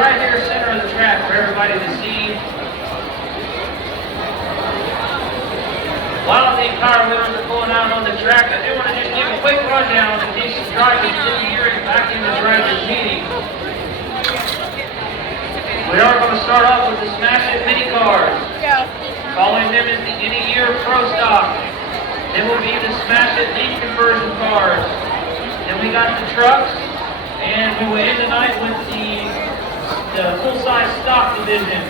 right here center of the track for everybody to see. While the power wheelers are pulling out on the track, I do want to just give a quick rundown in case some drivers didn't hear it back in the drivers' meeting. We are going to start off with the Smash It mini cars. Following them is the Any Year Pro Stock. Then will be the Smash It Lead Conversion cars. Then we got the trucks, and we will end the night with the full-size stock division.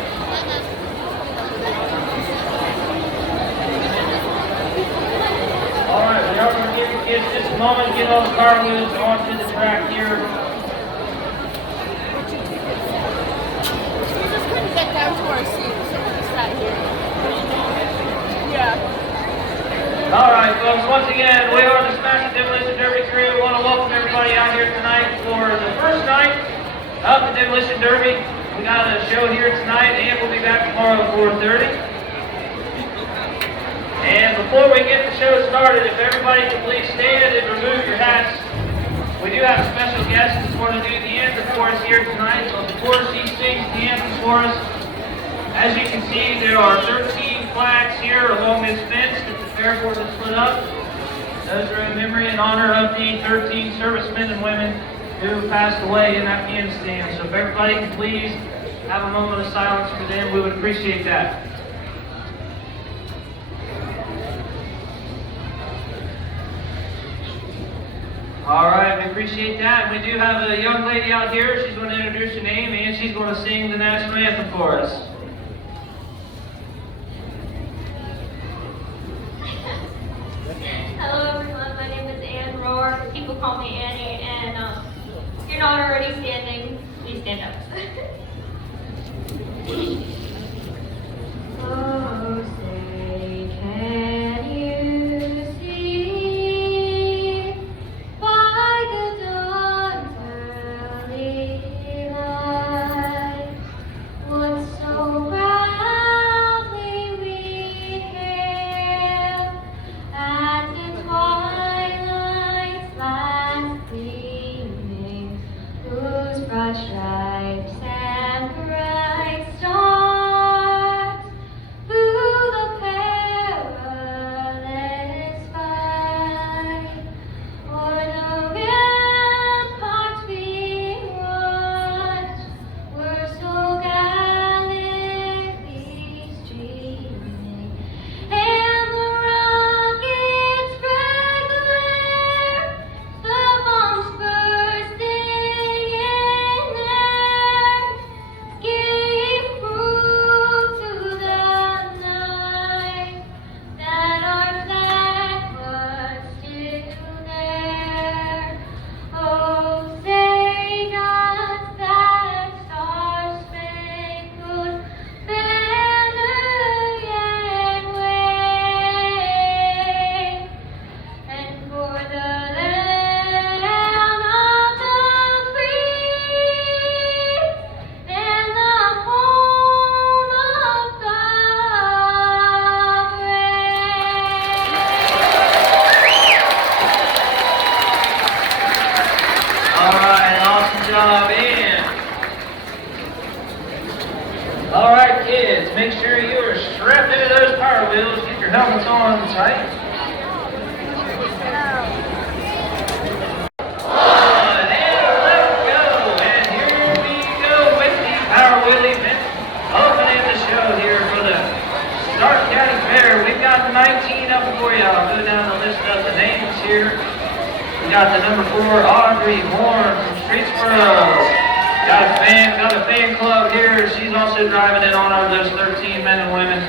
All right, we are going to give the kids just a moment to get all the car wheels onto the track here. We just couldn't get down to our seats, so we just sat here. Yeah. All right, folks, once again, we are the Smash It Demolition Derby crew. We want to welcome everybody out here tonight for the first night of the Demolition Derby. We got a show here tonight, and we'll be back tomorrow at 4:30. And before we get the show started, if everybody can please stand and remove your hats. We do have special guests who want to do the anthem for us here tonight. So before she sings the anthem for us, as you can see, there are 13 flags here along this fence that the fair board has put up. Those are in memory and honor of the 13 servicemen and women who passed away in Afghanistan. So if everybody can please have a moment of silence for them, we would appreciate that. All right, we appreciate that. We do have a young lady out here. She's going to introduce her name, and she's going to sing the national anthem for us. Hello everyone, my name is Ann Rohr. People call me Annie, and if you're not already standing, please stand up. Oh, say, can you see by the dawn's early light what so proudly we hailed at the twilight's last gleaming, whose broad stripes and bright stars through the perilous fight o'er the ramparts being watched were so gallantly streaming, and the rockets spread glare, the bombs bursting in air, gave proof to the night that our flag was still there. Oh, say does that star-spangled banner yet wave? And for the land of the free and the home of the All right, awesome job, Ann. All right, kids, make sure you are strapped into those power wheels. Get your helmets on tight. On and let's go. And here we go with the power wheel event. Opening the show here for the Stark County Fair. We've got 19 up for you. I'll go down the list of the names here. We got the number 4, Audrey Horn from Streetsboro. Got a fan club here. She's also driving in honor of those 13 men and women.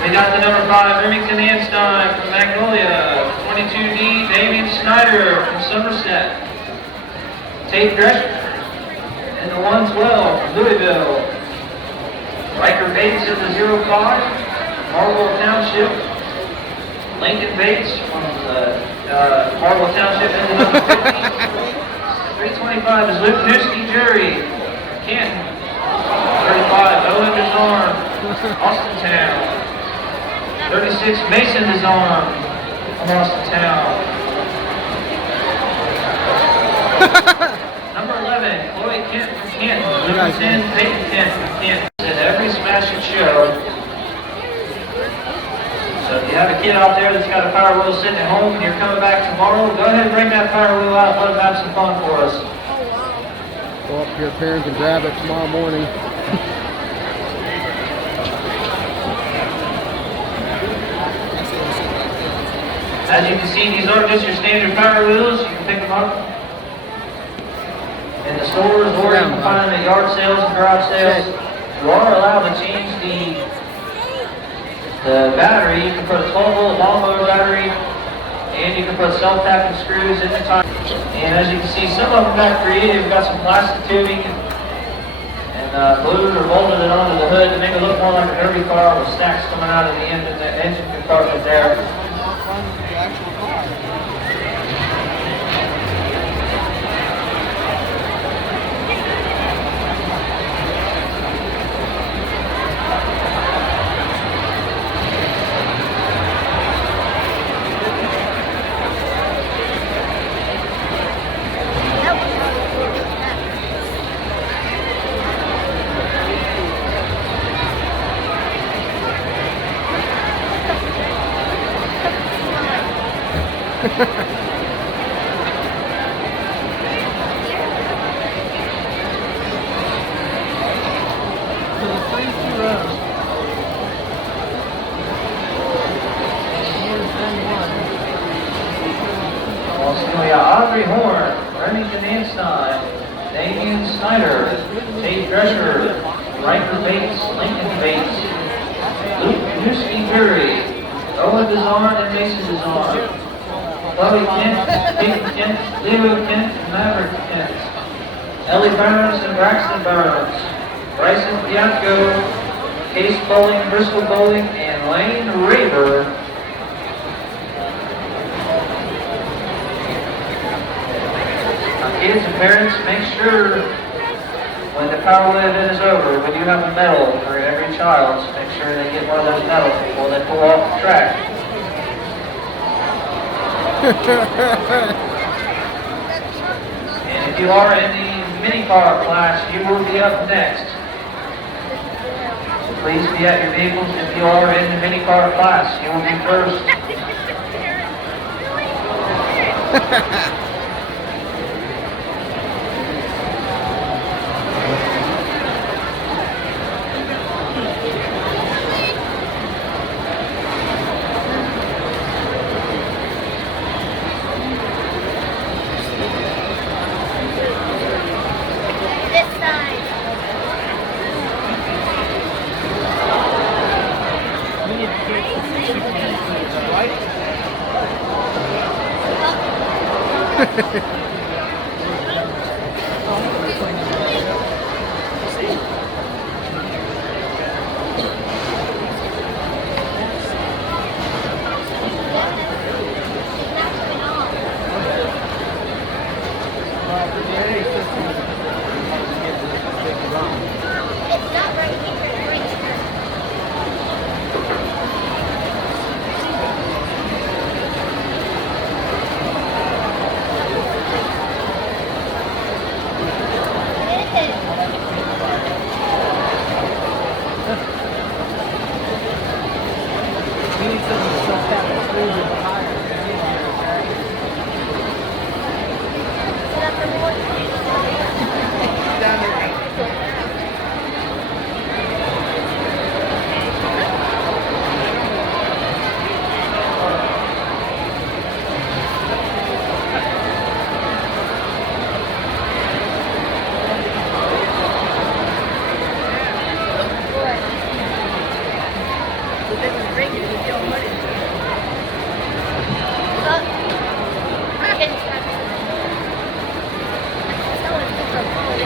We got the number 5, Remington Anstein from Magnolia. 22D, Damian Snyder from Somerset. Tate Drescher. And the 112 from Louisville. Riker Bates in the 05, Marlboro Township. Lincoln Bates from Marlboro Township in the number 50. 325 is Luke Newski Jury, Canton. 35, Owen Desarm, Austintown. 36, Mason Desarm from Austintown. Number 11, Chloe Kent from Canton. Number 10, Peyton Kent from Canton. At every Smash It show. So if you have a kid out there that's got a Power Wheel sitting at home and you're coming back tomorrow, go ahead and bring that Power Wheel out and let them have some fun for us. Go up to your parents and grab it tomorrow morning. As you can see, these aren't just your standard Power Wheels. You can pick them up in the stores, or you can find them at yard sales and garage sales. You are allowed to change the battery. You can put a 12-volt lawnmower battery, and you can put self-tapping screws in the tire. And as you can see, some of them got creative. We've got some plastic tubing and glued or bolted it onto the hood to make it look more like a derby car with stacks coming out of the end of the engine compartment there. Audrey Horn, Remington Einstein, Damian Snyder, Tate Drescher, Riker Bates, Lincoln Bates, Luke Newski-Curry, Owen Dizarn and Mason Dizarn, Chloe Kent, Peyton Kent, Leo Kent, and Maverick Kent, Ellie Burns and Braxton Burns, Bryson Bianco, Case Bowling, Bristol Bowling, and Lane Raver. Kids and parents, make sure when the Power Wheel event is over, we do have a medal for every child, so make sure they get one of those medals before they pull off the track. And if you are in the mini car class, you will be up next. So please be at your vehicles. If you are in the mini car class, you will be first.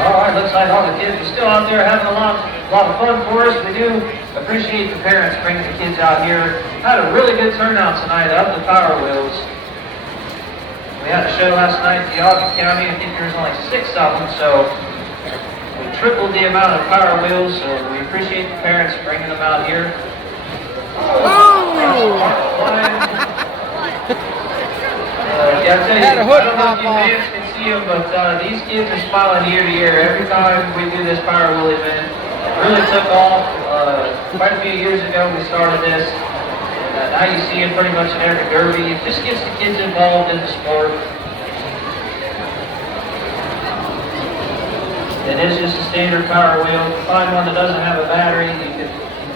Alright, looks like all the kids are still out there having a lot of fun for us. We do appreciate the parents bringing the kids out here. Had a really good turnout tonight of the Power Wheels. We had a show last night in Geauga County. I think there was only 6 of them, so we tripled the amount of Power Wheels, so we appreciate the parents bringing them out here. Yeah, I tell you, I don't know if you fans can see see them, but these kids are smiling year to year every time we do this Power Wheel event. It really took off quite a few years ago. We started this. Now you see it pretty much in every derby. It just gets the kids involved in the sport. It is just a standard Power Wheel. If you find one that doesn't have a battery, you can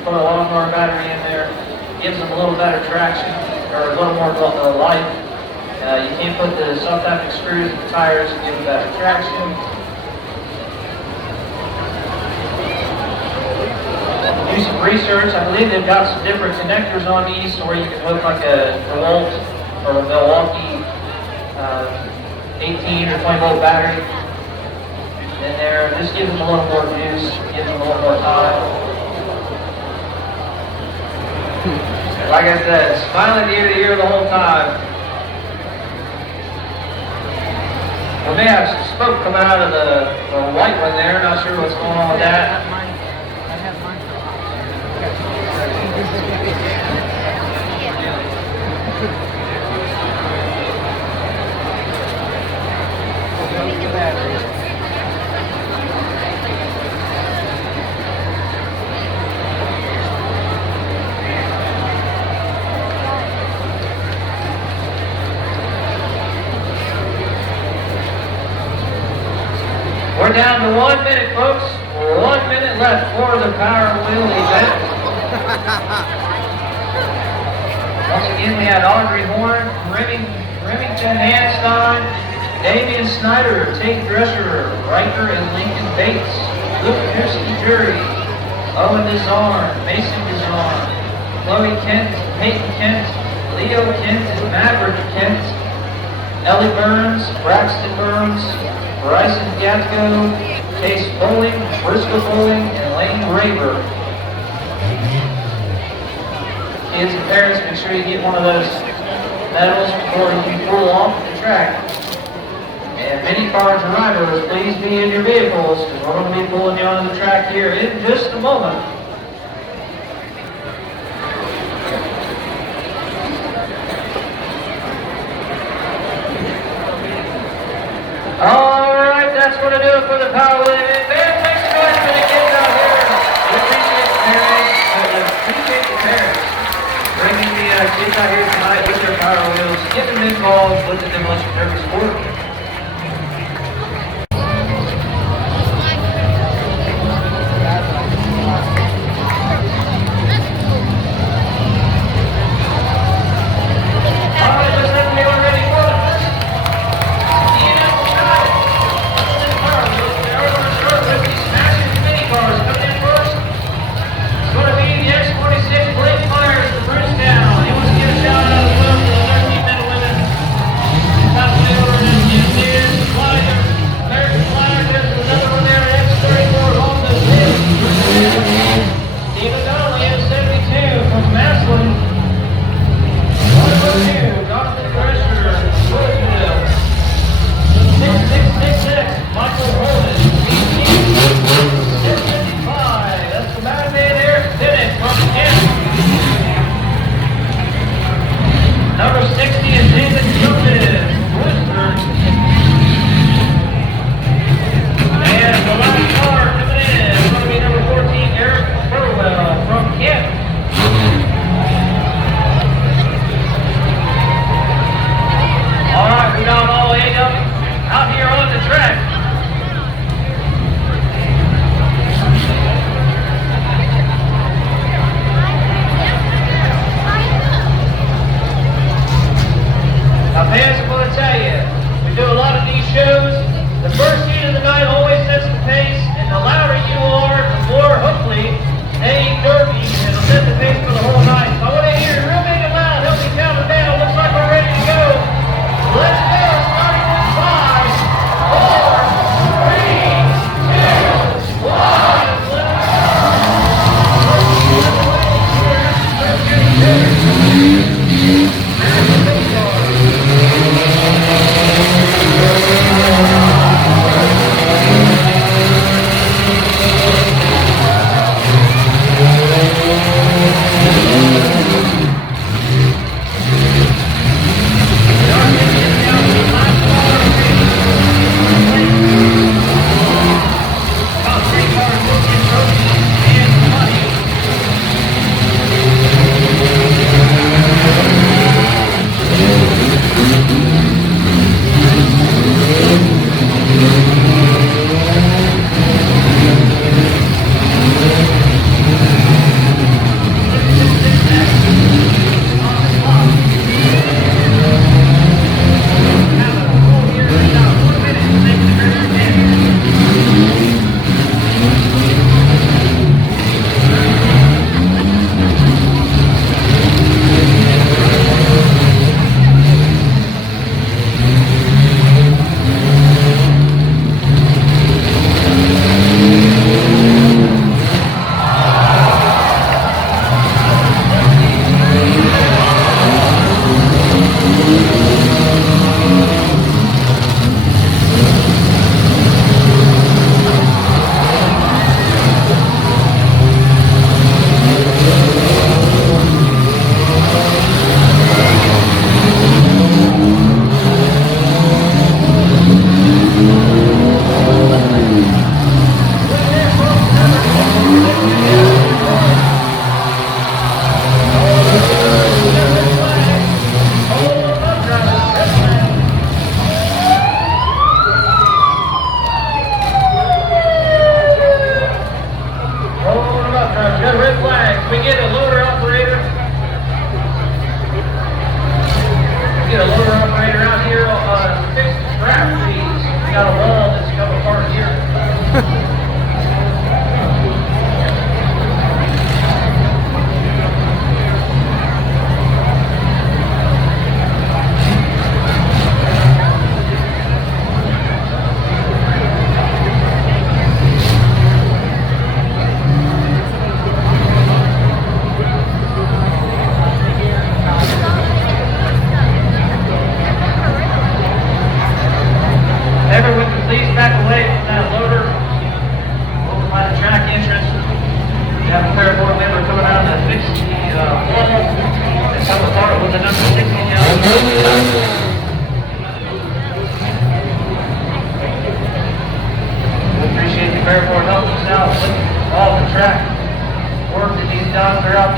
put a lawnmower battery in there. Gives them a little better traction, or a little more life. You can't put the self-tapping screws in the tires and give them better traction. Do some research. I believe they've got some different connectors on these, so where you can hook like a DeWalt or a Milwaukee 18 or 20 volt battery in there. Just gives them a little more juice, gives them a little more time. Like I said, smiling ear to ear the whole time. We may have some smoke coming out of the white one there. Not sure what's going on with that. We're down to 1 minute, folks. 1 minute left for the Power Wheel event. Once again, we had Audrey Horn, Remington Hanstein, Damian Snyder, Tate Drescher, Riker and Lincoln Bates, Luke Pearson Jury, Owen Desarn, Mason Desarn, Chloe Kent, Peyton Kent, Leo Kent, Maverick Kent, Ellie Burns, Braxton Burns, Bryson Gatko, Chase Bowling, Briscoe Bowling, and Lane Raver. Kids and parents, make sure you get one of those medals before you pull off the track. And many car drivers, please be in your vehicles, because we're going to be pulling you onto the track here in just a moment. All right, that's going to do it for the Power Wheel event. Man, thanks so much for the kids out here. We appreciate the parents. Bringing the kids out here tonight with their Power Wheels, getting them involved with the Demolition Derby sport. He wants to give a shout out as well to the 13 men and women. That's the order now.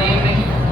the evening.